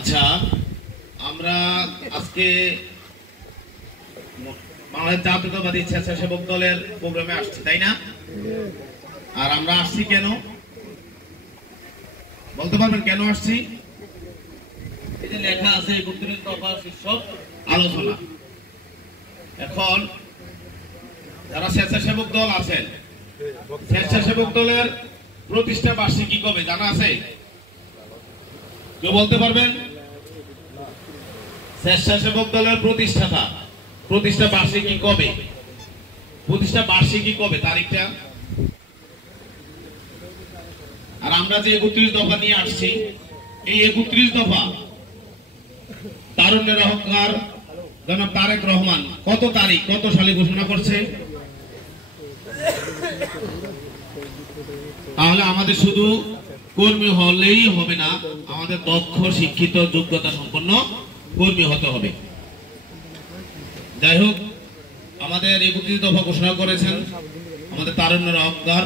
আচ্ছা, আমরা আজকে বাংলাদেশ জাতীয়তাবাদী স্বেচ্ছাসেবক দলের প্রোগ্রামে আসছি, তাই না? আর আমরা আসছি কেন বলতে পারবেন? কেন আসছি? এই যে লেখা আছে ৩১ দফা শীর্ষক আলোচনা। এখন যারা স্বেচ্ছাসেবক দল আছেন, স্বেচ্ছাসেবক দলের প্রতিষ্ঠা বার্ষিকী কবে জানা আছে? কেউ বলতে পারবেন? স্বেচ্ছাসেবক দলের প্রতিষ্ঠা বার্ষিকী কবে? প্রতিষ্ঠা বার্ষিকী কবে, তারিখটা? আর আমরা যে ৩১ দফা নিয়ে আসছি, এই ৩১ দফা তারুণ্যের অহংকার জনাব তারেক রহমান কত তারিখ কত সালে ঘোষণা করছে? তাহলে আমাদের শুধু কর্মী হলেই হবে না, আমাদের দক্ষ, শিক্ষিত, যোগ্যতা সম্পন্ন কর্মী হতে হবে। যাই হোক, আমাদের ৩১ দফা ঘোষণা করেছেন আমাদের তারুণ্যের অহংকার,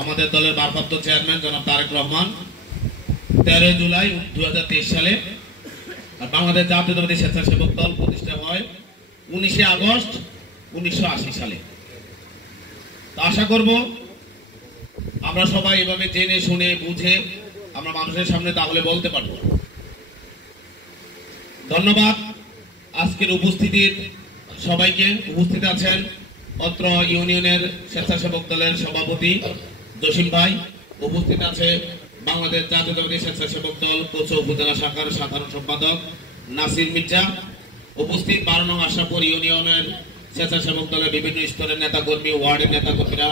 আমাদের দলের ভারপ্রাপ্ত চেয়ারম্যান জনাব তারেক রহমান 13 জুলাই 2023 সালে। আর বাংলাদেশ জাতীয়তাবাদী স্বেচ্ছাসেবক দল প্রতিষ্ঠা হয় 19 আগস্ট 1980 সালে। আশা করব আমরা সবাই এভাবে জেনে শুনে বুঝে আমরা মানুষের সামনে তাহলে বলতে পারব। ধন্যবাদ আজকের উপস্থিতির সবাইকে। উপস্থিত আছেন অত্র ইউনিয়নের স্বেচ্ছাসেবক দলের সভাপতি জসিম ভাই, উপস্থিত আছে বাংলাদেশ জাতীয়তাবাদী স্বেচ্ছাসেবক দল কোচো উপজেলা শাখার সাধারণ সম্পাদক নাসির মির্জা, উপস্থিত 12 নং আশাপুর ইউনিয়নের স্বেচ্ছাসেবক দলের বিভিন্ন স্তরের নেতাকর্মী, ওয়ার্ডের নেতাকর্মীরা,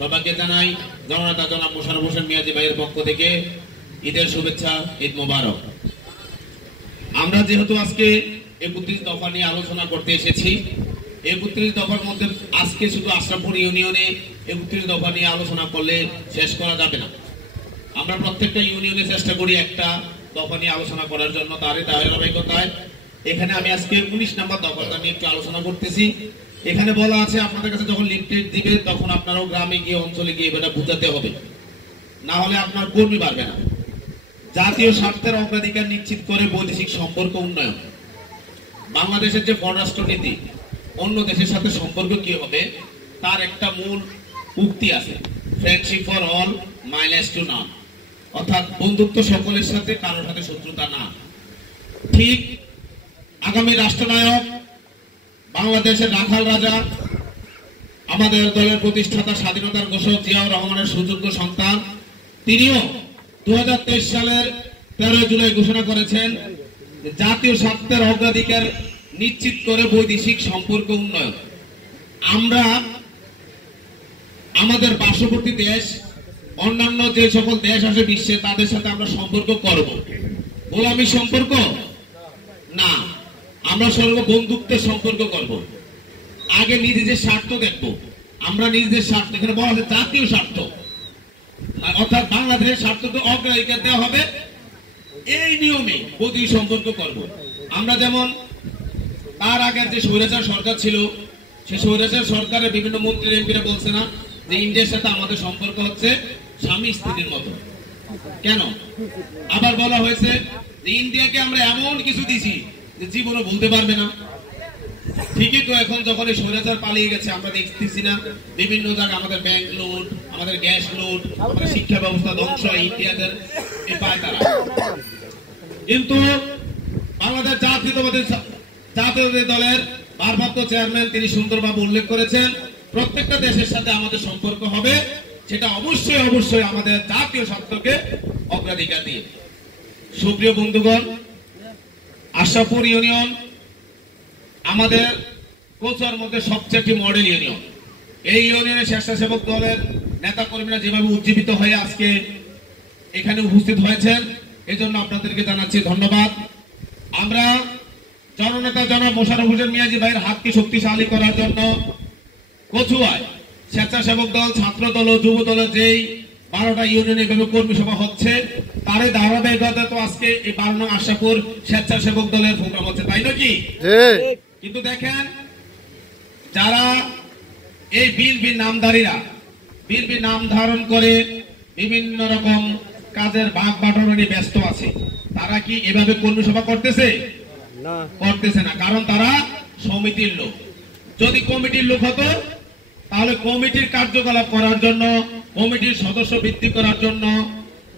সবাইকে জানাই জননেতা জনাব মোশাররফ হোসেন মিয়াজি ভাইয়ের পক্ষ থেকে ঈদের শুভেচ্ছা, ঈদ মোবারক। আমরা যেহেতু আজকে ৩১ দফা নিয়ে আলোচনা করতে এসেছি, ৩১ দফার মধ্যে আজকে শুধু আশরাফপুর ইউনিয়নে ৩১ দফা নিয়ে আলোচনা করলে শেষ করা যাবে না। আমরা প্রত্যেকটা ইউনিয়নে চেষ্টা করি একটা দফা নিয়ে আলোচনা করার জন্য, তারই ধারাবাহিকতায় এখানে আমি আজকে 19 নম্বর দফাটা নিয়ে একটু আলোচনা করতেছি। এখানে বলা আছে আপনাদের কাছে যখন লিফলেট দিবে তখন আপনারাও গ্রামে গিয়ে, অঞ্চলে গিয়ে এটা বুঝাতে হবে, না হলে আপনার কর্মী বাড়বে না। জাতীয় স্বার্থের অগ্রাধিকার নিশ্চিত করে বৈদেশিক সম্পর্ক উন্নয়ন। বাংলাদেশের যে পররাষ্ট্রনীতি, অন্য দেশের সাথে সম্পর্ক কি হবে তার একটা মূল উক্তি আছে, friendship for all, mileage two নান, অর্থাৎ বন্ধুত্ব সকলের সাথে, কারোর সাথে শত্রুতা না। ঠিক আগামী রাষ্ট্রনায়ক, বাংলাদেশের রাখাল রাজা, আমাদের দলের প্রতিষ্ঠাতা, স্বাধীনতার ঘোষক জিয়াউর রহমানের সুযোগ্য সন্তান, তিনিও 2023 সালের 13 জুলাই ঘোষণা করেছেন জাতীয় স্বার্থের অগ্রাধিকার নিশ্চিত করে বৈদেশিক সম্পর্ক উন্নয়ন। আমরা আমাদের পার্শ্ববর্তী দেশ, অন্যান্য যে সকল দেশ আছে বিশ্বে, তাদের সাথে আমরা সম্পর্ক করব, গোলামী সম্পর্ক না, আমরা সর্ব বন্ধুত্বের সম্পর্ক করব। আগে নিজেদের স্বার্থ দেখব, আমরা নিজেদের স্বার্থ, এখানে বলা হচ্ছে জাতীয় স্বার্থ, অর্থাৎ বাংলাদেশের স্বার্থকে অগ্রাধিকার দেওয়া হবে, এই নিয়মে বৈদেশিক সম্পর্ক করব। আমরা যেমন তার আগের যে স্বৈরাচার সরকার ছিল, সেই স্বৈরাচার সরকারের বিভিন্ন মন্ত্রী এমপিরা বলছে না যে ইন্ডিয়ার সাথে আমাদের সম্পর্ক হচ্ছে স্বামী স্ত্রীর মতো। কেন? আবার বলা হয়েছে যে ইন্ডিয়াকে আমরা এমন কিছু দিছি যে জীবনে ভুলতে পারবে না। ঠিকই তো, এখন যখন এই স্বৈরাচার পালিয়ে গেছে আমরা দেখতেছি না বিভিন্ন জায়গায় আমাদের ব্যাংক লুট, আমাদের গ্যাস লুট, আমাদের শিক্ষা ব্যবস্থা ধ্বংস, ইন্ডিয়াদের পায় তারা। কিন্তু বাংলাদেশ জাতীয়তাবাদী দলের ভারপ্রাপ্ত চেয়ারম্যান তিনি সুন্দরভাবে উল্লেখ করেছেন প্রত্যেকটা দেশের সাথে আমাদের সম্পর্ক হবে, সেটা অবশ্যই আমাদের জাতীয় স্বার্থকে অগ্রাধিকার দিয়ে। সুপ্রিয় বন্ধুগণ, আশরাফপুর ইউনিয়ন আমাদের কোচুয়ার মধ্যে সবচেয়ে একটি মডেল ইউনিয়ন। এই ইউনিয়নের স্বেচ্ছাসেবক দলের নেতা কর্মীরা যেভাবে উজ্জীবিত হয়ে আজকে এখানে উপস্থিত হয়েছেন, এই জন্য আপনাদেরকে জানাচ্ছি ধন্যবাদ। আমরা জননেতা জনাব মোশাররফ হোসেন মিয়াজি ভাইয়ের হাতকে শক্তিশালী করার জন্য কচুয়ায় স্বেচ্ছাসেবক দল, ছাত্র দল ও যুব দলের যেই 12টা ইউনিয়নে এভাবে কর্মী সভা হচ্ছে, তারই ধারাবাহিকতা তো আজকে এই 12 নং আশাপুর স্বেচ্ছাসেবক দলের প্রোগ্রাম হচ্ছে, তাই নাকি? কিন্তু দেখেন, যারা এই বিএনপি নামধারীরা বিএনপি নাম ধারণ করে বিভিন্ন রকম কাজের ভাগ বাটোয়ারা নিয়ে ব্যস্ত আছে, তারা কি এভাবে কর্মী সভা করতেছে? না, করতেছে না, কারণ তারা সমিতির লোক। যদি কমিটির লোক হতো তাহলে কমিটির কার্যকলাপ করার জন্য, কমিটির সদস্য বৃদ্ধি করার জন্য,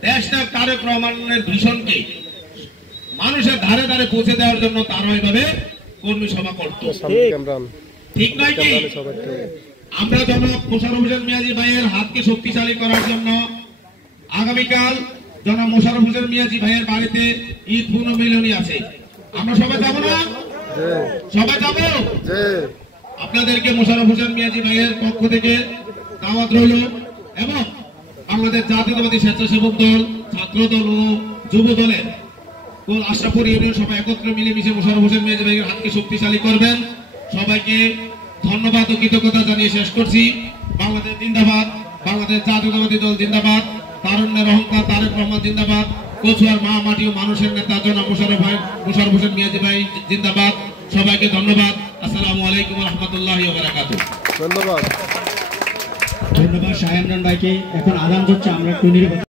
দেশনায়ক তারেক রহমানের ভিশনকে মানুষের ধারে ধারে পৌঁছে দেওয়ার জন্য তারা এইভাবে কর্মী সভা করত। ঠিক নয় কি? আমরা জনাব মোশাররফ হোসেন মিয়াজি ভাইয়ের হাতকে শক্তিশালী করার জন্য আগামীকাল জনাব মোশাররফ হোসেন মিয়াজি ভাইয়ের বাড়িতে ঈদ পুনর্মিলনী আছে। আমরা সবাই যাবো না? সবাই যাবো? আপনাদেরকে মোশাররফ হোসেন মিয়াজি ভাইয়ের পক্ষ থেকে দাওয়াত রইল এবং বাংলাদেশ জাতীয়তাবাদী স্বেচ্ছাসেবক দল, ছাত্র দল ও যুব দলের আশরাফপুর ইউনিয়ন সবাই একত্রে মিলেমিশে মোশাররফ হোসেন মিয়াজি ভাইয়ের হাতকে শক্তিশালী করবেন। সবাইকে ধন্যবাদ ও কৃতজ্ঞতা জানিয়ে শেষ করছি। বাংলাদেশ জিন্দাবাদ, বাংলাদেশ জাতীয়তাবাদী দল জিন্দাবাদ, তারুণ্যের অহংকার তারেক রহমান জিন্দাবাদ, কচুয়ার মা মাটি ও মানুষের নেতা জনাব মোশাররফ হোসেন মিয়াজি ভাই জিন্দাবাদ। সবাইকে ধন্যবাদ। আসসালামু আলাইকুম ওয়া রাহমাতুল্লাহি ওয়া বারাকাতুহু। ধন্যবাদ শাহ ইমরান ভাইকে। এখন আজান হচ্ছে, আমরা একটু